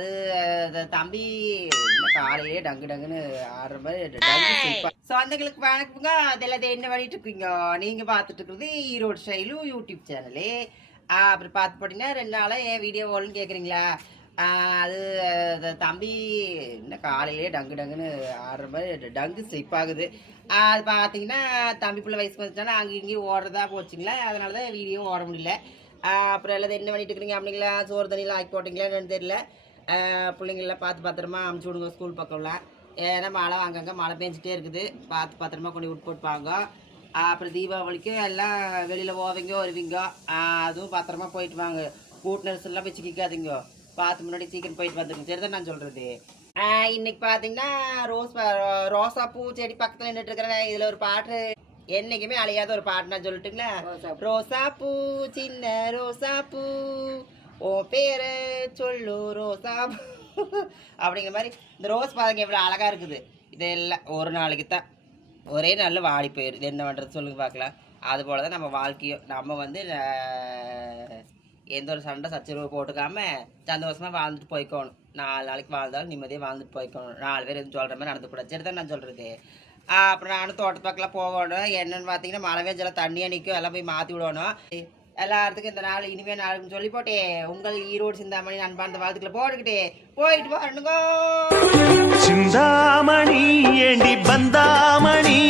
அது தம்பி காலையிலே டங்கு டங்குன்னு ஆடுற மாதிரி டங்கு சொந்தங்களுக்கு வணக்கங்க. அதெல்லாம் என்ன பண்ணிட்டு இருக்கீங்க? நீங்க பார்த்துட்டு இருக்கிறது ஈரோடு ஸ்டைலு யூடியூப் சேனலு. அப்புறம் பார்த்து போட்டீங்கன்னா 2 நாளாக என் வீடியோ ஓடுன்னு கேட்குறீங்களா? அது தம்பி இன்னும் காலையிலே டங்கு டங்குன்னு ஆடுற மாதிரி டங்கு ஸ்லிப் ஆகுது. அது பார்த்தீங்கன்னா தம்பி பிள்ளை வயசுக்கு வந்துச்சுன்னா அங்கே இங்கேயும் ஓடுறதா போச்சுங்களா, அதனால தான் வீடியோ ஓட முடியல. அப்புறம் எல்லாத்தையும் என்ன பண்ணிட்டு இருக்கிறீங்க அப்படிங்களா? சோறு தண்ணியெலாம் ஆக்கி போட்டிங்களா என்னன்னு தெரியல. பிள்ளைங்களெலாம் பார்த்து பத்திரமா அமுச்சு விடுங்க ஸ்கூல் பக்கம்லாம். ஏன்னா மழை அங்கங்கே மழை பெஞ்சிட்டே இருக்குது. பார்த்து பத்திரமா கொண்டு விட்டு போட்டுப்பாங்க. அப்புறம் தீபாவளிக்கு எல்லாம் வெளியில் போவீங்க வருவீங்க. அதுவும் பத்திரமா போயிட்டு வாங்க. கூட்டினர்ஸ் எல்லாம் போய் சிக்காதீங்க. பார்த்து முன்னாடி சீக்கிரம் போயிட்டு வந்துடுங்க. சரிதான் நான் சொல்கிறது. இன்னைக்கு பார்த்தீங்கன்னா ரோசா பூ செடி பக்கத்தில் நின்றுட்டு இருக்கிறேன். இதில் ஒரு பாட்டு என்னைக்குமே அழியாத ஒரு பாட்டு நான் சொல்லட்டுங்களா? ரோசா பூ சின்ன ரோசா பூ ஓ பேரை சொல்லு ரோசா பூ அப்படிங்கிற மாதிரி இந்த ரோஸ் பாருங்க எவ்வளோ அழகாக இருக்குது. இதெல்லாம் ஒரு நாளைக்கு தான் ஒரே நல்ல வாடி போயிடுது. என்ன பண்ணுறது சொல்லுங்க பார்க்கலாம். அதுபோல் தான் நம்ம வாழ்க்கையும். நம்ம வந்து எந்த ஒரு சண்டை சச்சரவு போட்டுக்காம சந்தோஷமாக வாழ்ந்துட்டு போய்க்கணும். 4 நாளைக்கு வாழ்ந்தாலும் நிம்மதியாக வாழ்ந்துட்டு போய்க்கணும். 4 பேர் எதுவும் சொல்கிற மாதிரி நடந்துக்கூடாது. சரி தான் நான் சொல்கிறது. அப்புறம் நானும் தோட்டத்து பக்கம்லாம் போகணும். என்னென்னு பார்த்தீங்கன்னா மழை பெஞ்செல்லாம் தண்ணியாக நிற்கும். எல்லாம் போய் மாற்றி விடணும். எல்லாத்துக்கும் இந்த நாள் இனிமே நாளுக்குன்னு சொல்லி போட்டே உங்கள் ஈரோடு சிந்தாமணி அன்பார்ந்த வாழ்த்துக்களை போட்டுக்கிட்டே போயிட்டு வரணுங்க. சிந்தாமணி ஏண்டி பந்தாமணி